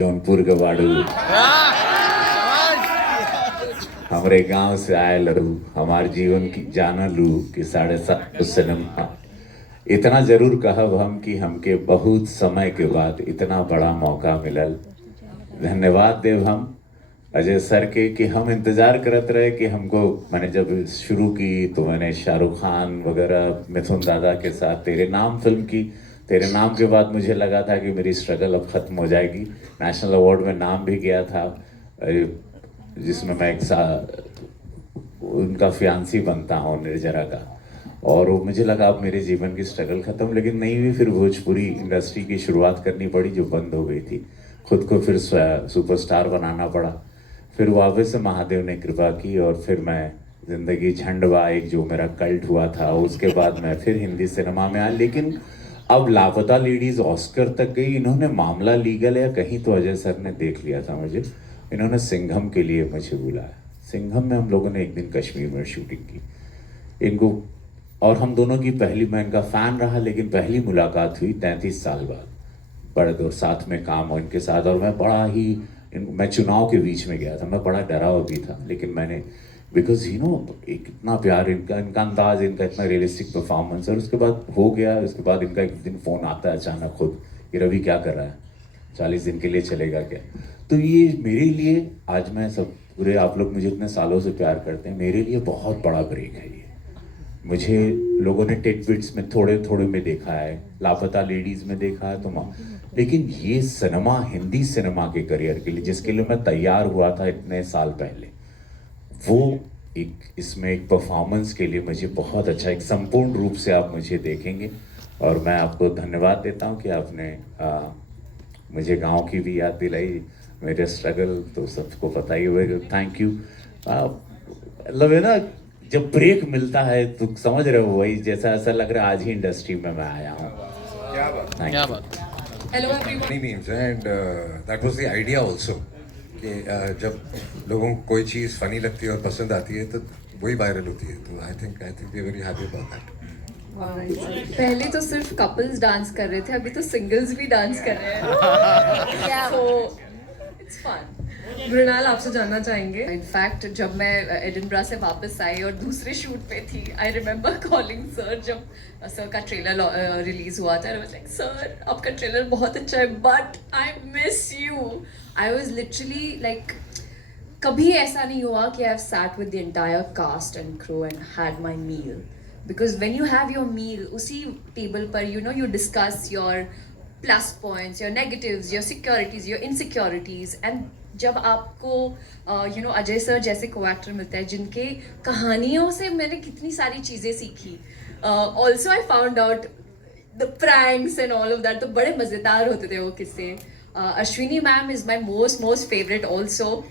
जौनपुर के बाड़ू हमारे गांव से आए लड़ू हमार जीवन की जाना लू कि 7.5 सिनेमा इतना जरूर कहब हम कि हमके बहुत समय के बाद इतना बड़ा मौका मिलल। धन्यवाद देव हम अजय सर के कि हम इंतज़ार करत रहे कि हमको मैंने जब शुरू की तो मैंने शाहरुख खान वगैरह मिथुन दादा के साथ तेरे नाम फिल्म की। तेरे नाम के बाद मुझे लगा था कि मेरी स्ट्रगल अब ख़त्म हो जाएगी। नेशनल अवार्ड में नाम भी गया था जिसमें मैं उनका फियांसी बनता हूँ निर्जरा का। और वो मुझे लगा अब मेरे जीवन की स्ट्रगल ख़त्म, लेकिन नहीं हुई। फिर भोजपुरी इंडस्ट्री की शुरुआत करनी पड़ी जो बंद हो गई थी। खुद को फिर सुपरस्टार बनाना पड़ा। फिर वापस से महादेव ने कृपा की और फिर मैं ज़िंदगी झंडवा एक जो मेरा कल्ट हुआ था उसके बाद मैं फिर हिंदी सिनेमा में आया। लेकिन अब लापता लेडीज़ ऑस्कर तक गई। इन्होंने मामला लीगल या कहीं तो अजय सर ने देख लिया था मुझे। इन्होंने सिंघम के लिए मुझे बुलाया। सिंघम में हम लोगों ने एक दिन कश्मीर में शूटिंग की। इनको और हम दोनों की पहली, मैं इनका फ़ैन रहा लेकिन पहली मुलाकात हुई 33 साल बाद। बड़े और साथ में काम हो इनके साथ। और मैं बड़ा ही मैं चुनाव के बीच में गया था, मैं बड़ा डरा हुआ भी था, लेकिन मैंने बिकॉज एक इतना प्यार इनका अंदाज, इनका इतना रियलिस्टिक परफॉर्मेंस। और उसके बाद हो गया। उसके बाद इनका एक दिन फ़ोन आता है अचानक खुद कि रवि क्या कर रहा है, 40 दिन के लिए चलेगा क्या। तो ये मेरे लिए आज मैं सब पूरे आप लोग मुझे इतने सालों से प्यार करते हैं, मेरे लिए बहुत बड़ा ब्रेक है ये। मुझे लोगों ने टिटबिट्स में थोड़े थोड़े में देखा है, लापता लेडीज़ में देखा है तो लेकिन ये सिनेमा, हिंदी सिनेमा के करियर के लिए जिसके लिए मैं तैयार हुआ था इतने साल पहले, वो इसमें एक परफॉर्मेंस के लिए मुझे बहुत अच्छा, एक संपूर्ण रूप से आप मुझे देखेंगे। और मैं आपको धन्यवाद देता हूँ कि आपने मुझे गांव की भी याद दिलाई। मेरे स्ट्रगल तो सबको पता ही होगा। Thank you. मतलब है ना, जब ब्रेक मिलता है तो समझ रहे हो, वही जैसा ऐसा लग रहा है आज ही इंडस्ट्री में मैं आया हूँ। क्या बात, क्या बात। Hello everyone. memes and that was the idea also कि जब लोगों को कोई चीज़ फनी लगती है और पसंद आती है तो वही वायरल होती है। तो I think we very happy about that. पहले तो सिर्फ कपल्स डांस कर रहे थे, अभी तो सिंगल्स भी डांस कर रहे हैं। So it's fun. मृणाल आपसे जानना चाहेंगे। इनफैक्ट जब मैं एडिनबरा से वापस आई और दूसरे शूट पे थी, आई रिमेम्बर कॉलिंग सर जब सर का ट्रेलर रिलीज हुआ था। आई वाज लाइक सर आपका ट्रेलर बहुत अच्छा है but I miss you. I was literally like, कभी ऐसा नहीं हुआ कि I have sat with the entire cast and crew and had my meal, because when you have your meal उसी टेबल पर you discuss your plus points, your negatives, your securities, your insecurities. And जब आपको Ajay sir जैसे को actor मिलते हैं जिनके कहानियों से मैंने कितनी सारी चीज़ें सीखी। Also I found out the pranks and all of that, तो बड़े मज़ेदार होते थे वो किस्से। Ashwini ma'am is my most favourite also.